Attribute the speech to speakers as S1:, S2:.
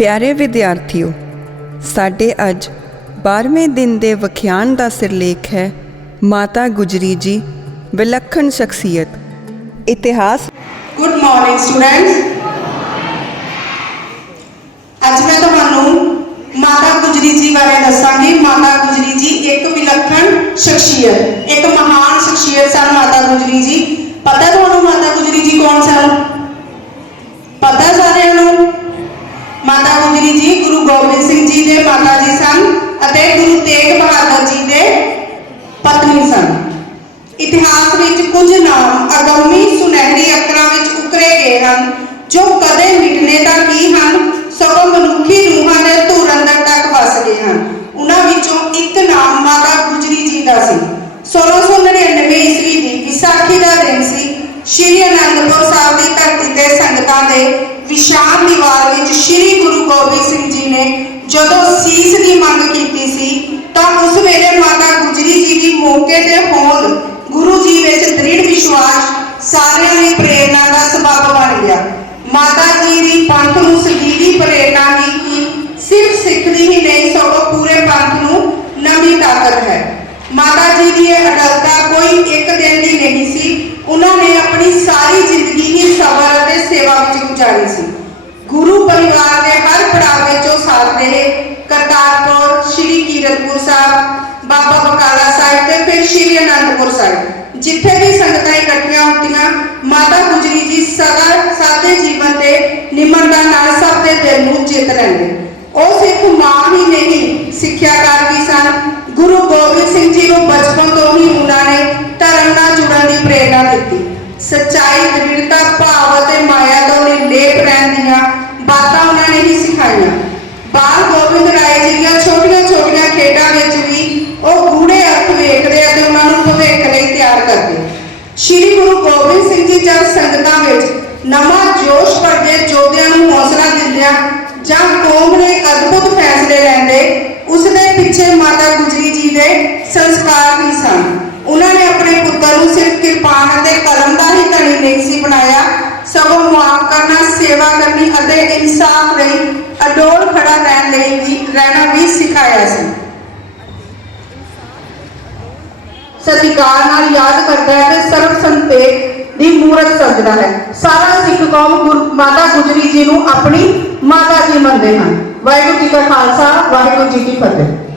S1: ਪਿਆਰੇ ਵਿਦਿਆਰਥੀਓ, ਸਾਡੇ ਅੱਜ 12ਵੇਂ ਦਿਨ ਦੇ ਵਿਖਿਆਨ ਦਾ ਸਿਰਲੇਖ ਹੈ ਮਾਤਾ ਗੁਜਰੀ ਜੀ ਵਿਲੱਖਣ ਸ਼ਖਸੀਅਤ। ਇਤਿਹਾਸ
S2: ਗੁੱਡ ਮਾਰਨਿੰਗ ਸਟੂਡੈਂਟਸ ਅੱਜ ਮੈਂ ਤੁਹਾਨੂੰ ਮਾਤਾ ਗੁਜਰੀ ਜੀ ਬਾਰੇ ਦੱਸਾਂਗੀ। ਮਾਤਾ ਗੁਜਰੀ ਜੀ ਇੱਕ ਵਿਲੱਖਣ ਸ਼ਖਸੀਅਤ, ਇੱਕ ਮਹਾਨ ਸ਼ਖਸੀਅਤ ਸਨ ਮਾਤਾ ਗੁਜਰੀ ਜੀ ਪਤਾ ਤੁਹਾਨੂੰ ਮਾਤਾ ਗੁਜਰੀ ਜੀ ਕੌਣ ਸਨ ਪਤਾ ਸਾਰਿਆਂ ਨੂੰ ਮਾਤਾ ਗੁਜਰੀ ਜੀ ਗੁਰੂ ਗੋਬਿੰਦ ਸਿੰਘ ਜੀ ਦੇ ਮਾਤਾ ਜੀ ਸਨ ਅਤੇ ਗੁਰੂ ਤੇਗ ਬਹਾਦਰ ਜੀ ਦੇ ਪਤਨੀ ਸਨ। ਇਤਿਹਾਸ ਵਿੱਚ ਕੁਝ ਨਾਮ ਅਗੰਮੀ ਸੁਨਹਿਰੀ ਅੱਖਰਾਂ ਵਿੱਚ ਉਕਰੇ ਗਏ ਹਨ, ਜੋ ਕਦੇ ਮਿਟਨੇ ਦਾ ਕੀ ਹਨ, ਸਗੋਂ ਮਨੁੱਖੀ ਰੂਹਾਂ ਦੇ ਧੁਰ ਅੰਦਰ ਤੱਕ ਵਸ ਗਏ ਹਨ। ਉਹਨਾਂ ਵਿੱਚੋਂ ਇੱਕ ਨਾਮ ਮਾਤਾ ਗੁਜਰੀ ਜੀ ਦਾ ਸੀ। 1699 ਈਸਵੀ ਦੀ ਵਿਸਾਖੀ ਦਾ ਦਿਨ ਸੀ। ਸ਼੍ਰੀ ਅਨੰਦਪੁਰ ਸਾਹਿਬ ਦੀ ਧਰਤੀ ਤੇ ਸੰਗਤਾਂ ਦੇ ਵਿਸ਼ਾਲ ਜਦੋਂ ਸੀਸ ਦੀ ਮੰਗ ਕੀਤੀ ਸੀ, ਤਾਂ ਉਸ ਵੇਲੇ ਮਾਤਾ ਗੁਜਰੀ ਜੀ ਦੀ ਮੌਕੇ ਤੇ ਹੋਂਦ ਗੁਰੂ ਜੀ ਵਿੱਚ ਦ੍ਰਿੜ ਵਿਸ਼ਵਾਸ ਸਾਰਿਆਂ ਲਈ ਪ੍ਰੇਰਣਾ ਦਾ ਸਬਬ ਬਣ ਗਿਆ। ਮਾਤਾ ਜੀ ਦੀ ਪੰਥ ਨੂੰ ਸਦੀਵੀ ਪ੍ਰੇਰਣਾ ਹੀ ਕੀ, ਸਿਰਫ ਸਿੱਖ ਦੀ ਹੀ ਨਹੀਂ, ਸਗੋਂ ਪੂਰੇ ਪੰਥ ਨੂੰ ਨਵੀਂ ਤਾਕਤ ਹੈ। ਮਾਤਾ ਜੀ ਦੀ ਇਹ ਅਡਲਤਾ ਕੋਈ ਇੱਕ ਦਿਨ ਦੀ ਨਹੀਂ ਸੀ, ਉਹਨਾਂ ਨੇ ਆਪਣੀ ਸਾਰੀ ਜ਼ਿੰਦਗੀ ਹੀ ਸਬਰ ਅਤੇ ਸੇਵਾ ਵਿੱਚ ਗੁਜ਼ਾਰੀ ਸੀ। ਗੁਰੂ ਪਰਿਵਾਰ ਦੇ ਹਰ ਪੜਾਅ ਵਿੱਚ ਉਹ ਸਾਥ ਰਹੇ ਕਰਤਾਰਪੁਰ ਸ਼੍ਰੀ ਕੀਰਤਪੁਰ ਸਾਹਿਬ ਬਾਬਾ ਬਕਾਲਾ ਸਾਹਿਬ ਸ਼੍ਰੀ ਅਨੰਦਪੁਰ ਸਾਹਿਬ, ਜਿੱਥੇ ਵੀ ਸੰਗਤਾਂ ਇਕੱਠੀਆਂ ਹੁੰਦੀਆਂ, ਮਾਤਾ ਗੁਜਰੀ ਜੀ ਸਦਾ ਸਾਦੇ ਜੀਵਨ ਤੇ ਨਿਮਰਤਾ ਨਾਲ ਸਭ ਦੇ ਦਿਲ ਨੂੰ ਜਿੱਤ ਲੈਂਦੇ। ਉਹ ਸਿਰਫ ਮਾਂ ਹੀ ਨਹੀਂ, ਸਿੱਖਿਆਕਾਰ ਵੀ ਸਨ। ਗੁਰੂ ਗੋਬਿੰਦ ਸਿੰਘ ਜੀ ਨੂੰ ਬਚਪਨ ਤੋਂ ਹੀ ਉਹਨਾਂ ਨੇ ਧਰਮ ਨਾਲ ਜੁੜਨ ਦੀ ਪ੍ਰੇਰਣਾ ਦਿੱਤੀ ਸੱਚਾਈ ਦ੍ਰਿੜਤਾ ਭਾਵ ਅਤੇ ਮਾਇਆ ਤੋਂ ਨਿਰਲੇਪ ਰਹਿਣ ਦੀਆਂ ਬਾਤਾਂ ਉਹਨਾਂ ਨੇ ਹੀ ਸਿਖਾਈਆਂ ਬਾਲ ਗੋਬਿੰਦ ਰਾਏ ਜੀ ਦੀਆਂ ਛੋਟੀਆਂ ਛੋਟੀਆਂ ਖੇਡਾਂ ਵਿੱਚ ਵੀ ਉਹ ਗੂੜੇ ਅਰਥ ਵੇਖਦੇ ਅਤੇ ਉਹਨਾਂ ਨੂੰ ਭਵਿੱਖ ਲਈ ਤਿਆਰ ਕਰਦੇ ਸ਼੍ਰੀ ਗੁਰੂ ਗੋਬਿੰਦ ਸਿੰਘ ਜੀ ਜਦ ਸੰਗਤਾਂ ਵਿੱਚ ਨਵਾਂ ਜੋਸ਼ ਭਰਦੇ ਯੋਧਿਆਂ ਨੂੰ ਹੌਸਲਾ ਦਿੰਦਿਆਂ ਜਾਂ ਕੌਮ ਲਈ ਅਦਭੁਤ ਫੈਸਲੇ ਲੈਂਦੇ ਉਸ ਦੇ ਪਿੱਛੇ ਮਾਤਾ ਗੁਜਰੀ ਜੀ ਦੇ ਸੰਸਕਾਰ ਵੀ ਸਨ। ਉਹਨਾਂ ਨੇ ਆਪਣੇ ਪੁੱਤਰ ਨੂੰ ਸਿਰਫ ਕਿਰਪਾਨ ਅਤੇ ਕਲਮ ਦਾ ਹੀ ਧਣੀ ਨਹੀਂ ਸੀ ਬਣਾਇਆ। ਸਗੋਂ ਮੁਆਫ ਕਰਨਾ, ਸੇਵਾ ਕਰਨੀ ਅਤੇ ਇਨਸਾਫ ਲਈ ਅਡੋਲ ਖੜਾ ਰਹਿਣ ਲਈ ਵੀ ਰਹਿਣਾ ਵੀ ਸਿਖਾਇਆ ਸੀ। ਸਤਿਕਾਰ ਨਾਲ ਯਾਦ ਕਰਦਾ ਹੈ ਤੇ ਸਰਬ ਮੂਰਤ ਸਮਝਦਾ ਹੈ। ਸਾਰਾ ਸਿੱਖ ਕੌਮ ਗੁਰ- ਮਾਤਾ ਗੁਜਰੀ ਜੀ ਨੂੰ ਆਪਣੀ ਮਾਤਾ ਜੀ ਮੰਨਦੇ ਹਨ। ਵਾਹਿਗੁਰੂ ਜੀ ਕਾ ਖਾਲਸਾ, ਵਾਹਿਗੁਰੂ ਜੀ ਕੀ ਫਤਿਹ।